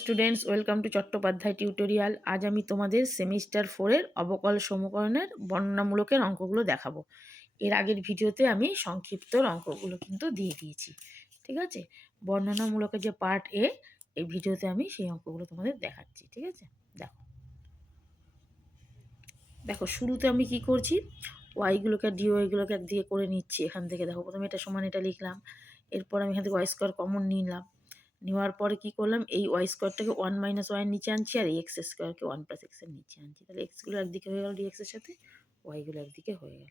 Students, welcome to Chattopadhyay টিউটোরিয়াল। আজ আমি তোমাদের সেমিস্টার 4-এর অবকল সমীকরণের বর্ণনামূলকের অঙ্কগুলো দেখাবো। এর আগের ভিডিওতে আমি সংক্ষিপ্ত অঙ্কগুলো কিন্তু দিয়ে দিয়েছি, ঠিক আছে। বর্ণনামূলকের যে পার্ট এ, এই ভিডিওতে আমি সেই অঙ্কগুলো তোমাদের দেখাচ্ছি, ঠিক আছে। দেখো দেখো শুরুতে আমি কি করছি, ওয়াইগুলোকে ডিওয়াইগুলোকে একদিকে করে নিচ্ছি। এখান থেকে দেখো প্রথমে এটা সমান এটা লিখলাম, এরপর আমি এখান থেকে ওয়াই স্কোয়ার কমন নিলাম। নেওয়ার পরে কী করলাম, এই ওয়াই স্কোয়ারটাকে 1 - ওয়াইয়ের নিচে আনছি, আর এই এক্স স্কোয়ারকে 1 + এক্সের নিচে আনছি। তাহলে এক্সগুলো একদিকে হয়ে গেল ডিএক্সের সাথে, ওয়াইগুলো একদিকে হয়ে গেল।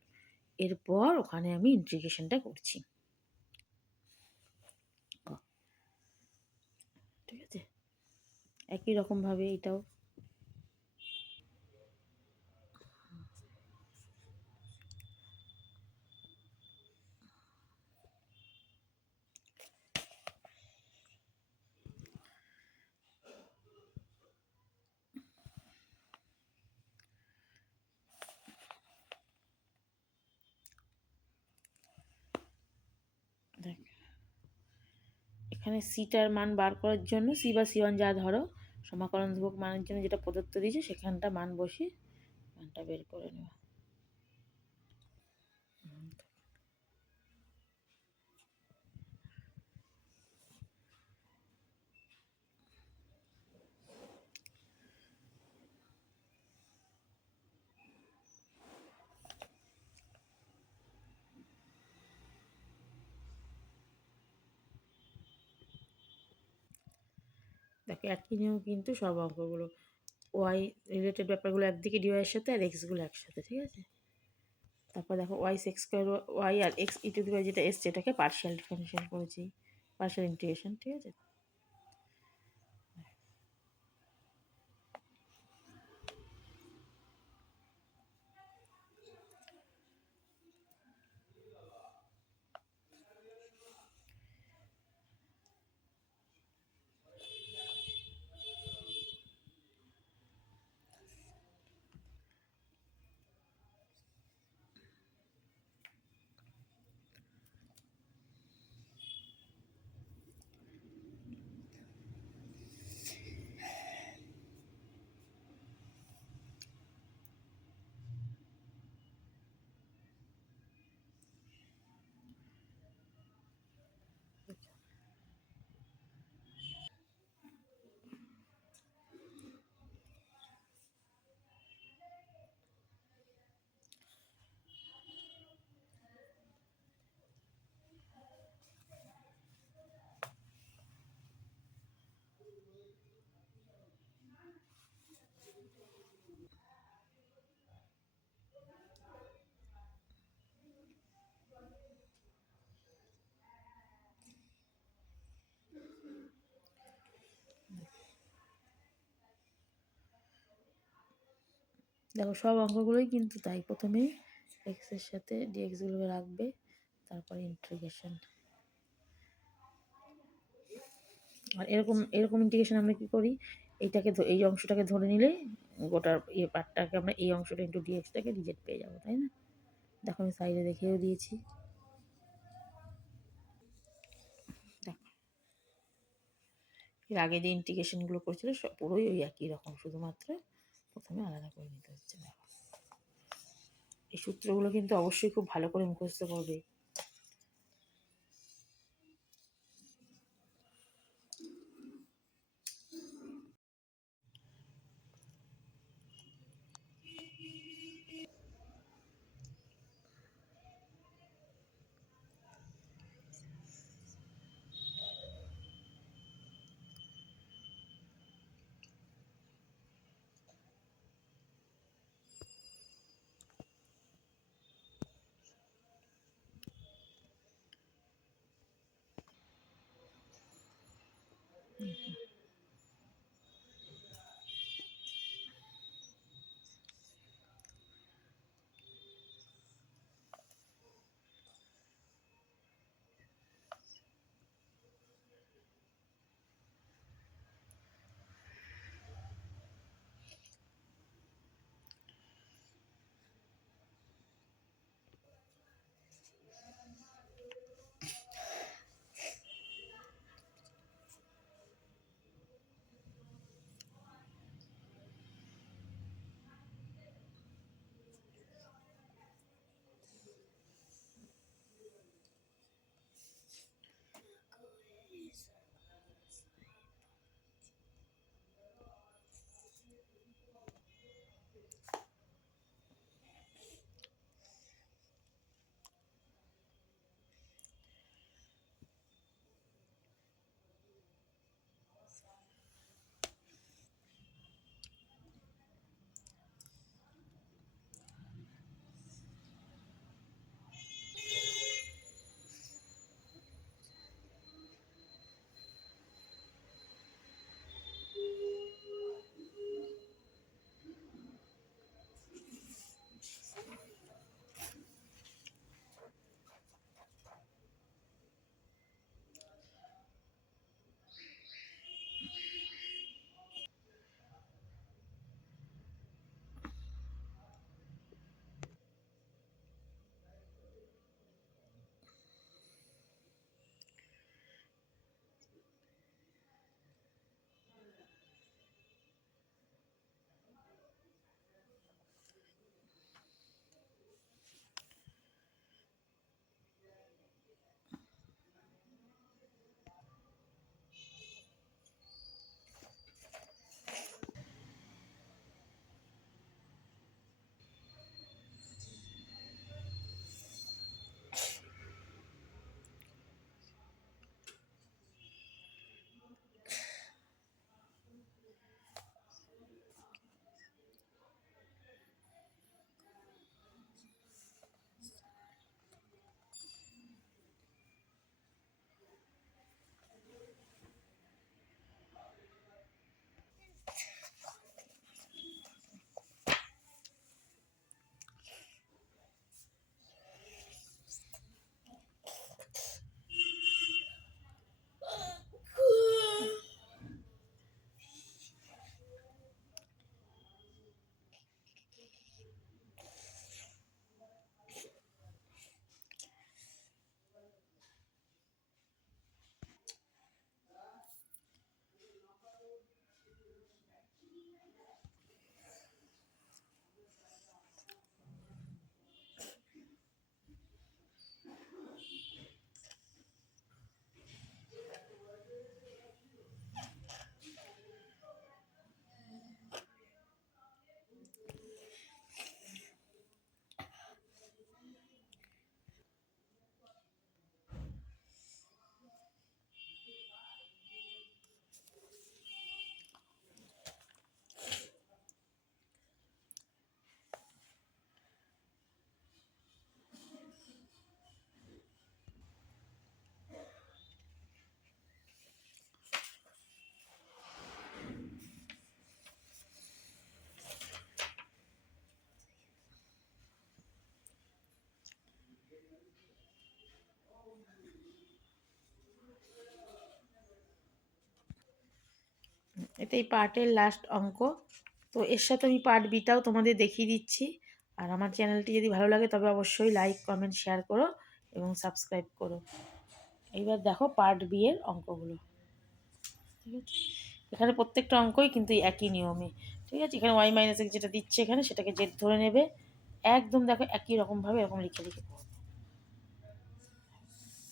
এরপর ওখানে আমি ইন্টিগ্রেশনটা করছি, ঠিক আছে। একই রকমভাবে এটাও দেখ, এখানে সিটার মান বার করার জন্য সি বা সি1 যা ধরো সমাকলন ধ্রুবক মানের জন্য যেটা প্রদত্ত দিয়েছে সেখানটা মান বসিয়ে মানটা বের করে নেওয়া। দেখো একই নিয়ম কিন্তু সব অঙ্কগুলো, ওয়াই রিলেটেড ব্যাপারগুলো একদিকে ডিওয়াইয়ের সাথে, আর এক্সগুলো একসাথে, ঠিক আছে। তারপর দেখো ওয়াই এক্স স্কোয়ার ওয়াই আর X e to the power যেটা এসছে এটাকে পার্শিয়াল ডিফারেন্সিয়েশন করেছি, পার্শিয়াল ইন্টিগ্রেশন, ঠিক আছে। দেখো সব অঙ্কগুলোই কিন্তু তাই, প্রথমে এক্সের সাথে ডিএক্সগুলোকে রাখবে, তারপরে ইন্টিগ্রেশন। আর এরকম এরকম ইন্টিগ্রেশন আমরা কী করি, এইটাকে এই অংশটাকে ধরে নিলে গোটার ইয়ে পার্টটাকে আমরা এই অংশটা ইন্টু ডিএক্সটাকে রিজেক্ট পেয়ে যাবো, তাই না। দেখো আমি সাইডে দেখিয়েও দিয়েছি। দেখো এর আগে যে ইন্টিগ্রেশনগুলো করেছিল সব পুরোই ওই একই রকম, শুধুমাত্র প্রথমে আলাদা করে নিতে হচ্ছে। দেখো এই সূত্রগুলো কিন্তু অবশ্যই খুব ভালো করে মুখস্থ করবে। এটাই পার্টের লাস্ট অঙ্ক। তো এর সাথে আমি পার্ট বিটাও তোমাদের দেখিয়ে দিচ্ছি। আর আমার চ্যানেলটি যদি ভালো লাগে তবে অবশ্যই লাইক কমেন্ট শেয়ার করো এবং সাবস্ক্রাইব করো। এইবার দেখো পার্ট বি এর অঙ্কগুলো। ঠিক আছে, এখানে প্রত্যেকটা অঙ্কই কিন্তু একই নিয়মে। ঠিক আছে, এখানে ওয়াই মাইনাস এক্স যেটা দিচ্ছে এখানে সেটাকে জেড ধরে নেবে। একদম দেখো একই রকমভাবে এরকম লিখে লিখে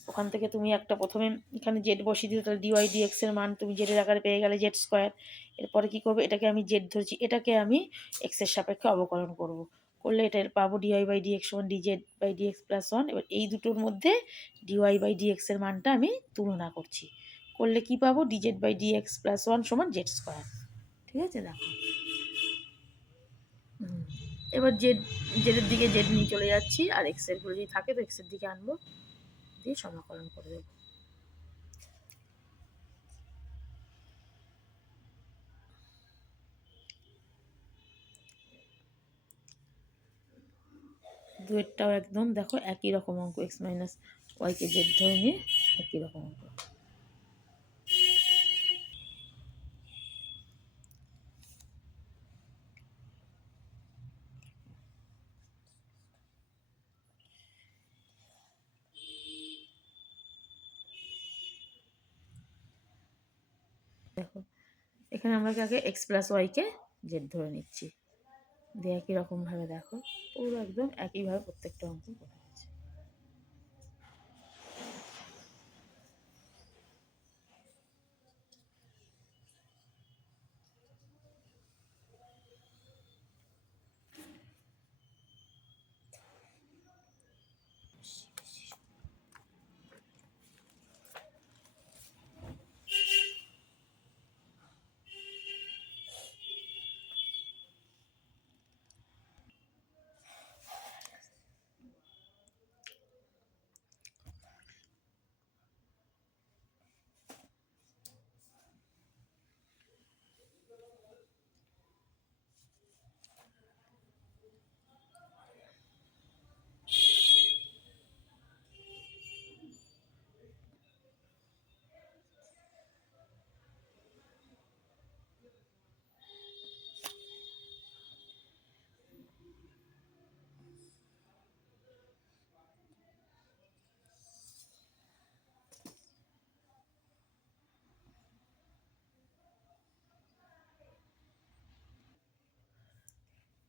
ওখান থেকে তুমি একটা প্রথমে এখানে জেড বসিয়ে দিও, তাহলে ডিওয়াই ডিএক্স এর মান তুমি জেডের আকারে পেয়ে গেলে জেড স্কোয়ার। এরপরে কী করবে, এটাকে আমি জেড ধরছি, এটাকে আমি এক্সের সাপেক্ষে অবকলন করব। করলে এটা পাবো ডিওয়াই বাই ডিএক্স সমান d z by d x plus one. এবার এই দুটোর মধ্যে ডিওয়াই বাই ডিএক্স এর মানটা আমি তুলনা করছি। করলে কি পাবো, d z by d x plus one সমান জেড স্কোয়ার। ঠিক আছে, দেখো। এবার জেডের দিকে জেড নিয়ে চলে যাচ্ছি, আর এক্সের গুলো যদি থাকে তো এক্সের দিকে আনবো, দিয়ে সমাকলন করে দেবো। দুয়েরটাও একদম দেখো একই রকম অঙ্ক, এক্স মাইনাস ওয়াইকে জেড ধরে নিয়ে একই রকম অঙ্ক। দেখো এখানে আমরা আগে এক্স প্লাস ওয়াইকে জেড ধরে নিচ্ছি, দিয়ে একই রকমভাবে দেখো পুরো একদম একইভাবে প্রত্যেকটা অঙ্ক করা আছে।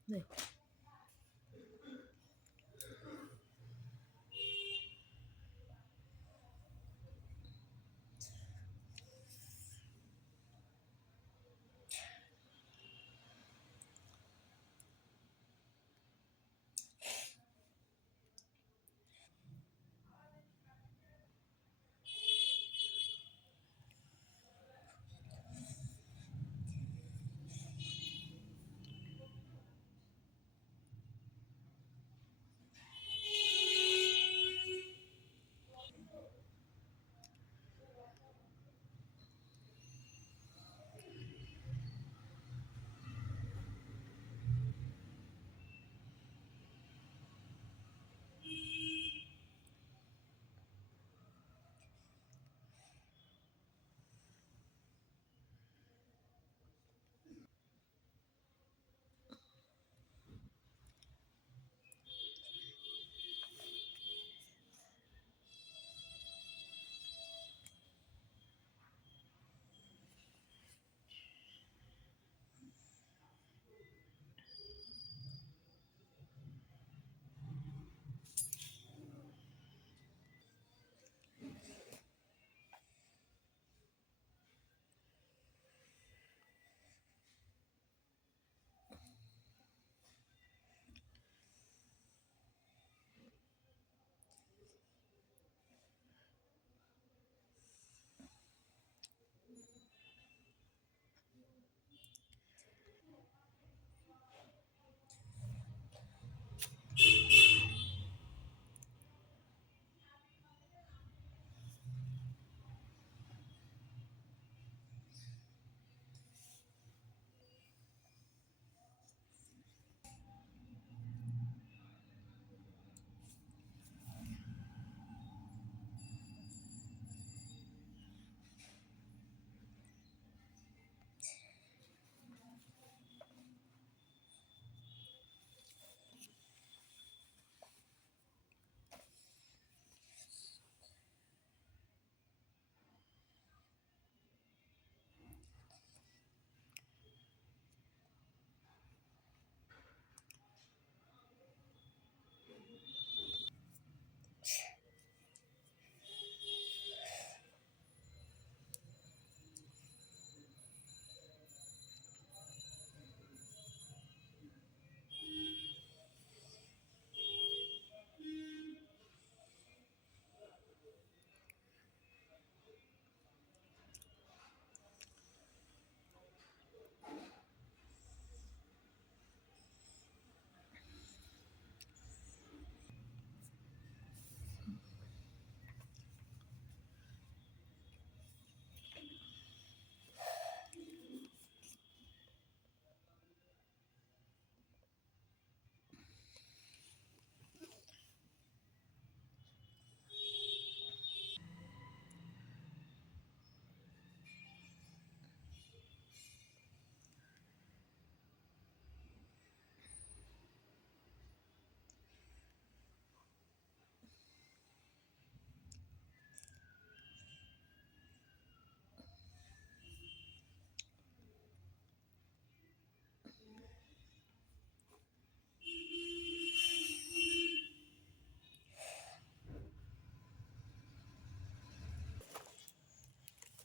দেখো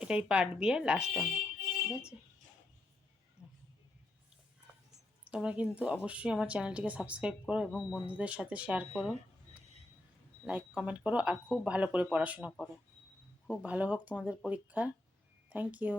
এটাই পার্ট বি এর লাস্ট অঙ্ক, ঠিক আছে? তোমরা কিন্তু অবশ্যই আমার চ্যানেলটিকে সাবস্ক্রাইব করো এবং বন্ধুদের সাথে শেয়ার করো, লাইক কমেন্ট করো, আর খুব ভালো করে পড়াশোনা করো। খুব ভালো হোক তোমাদের পরীক্ষা। Thank you.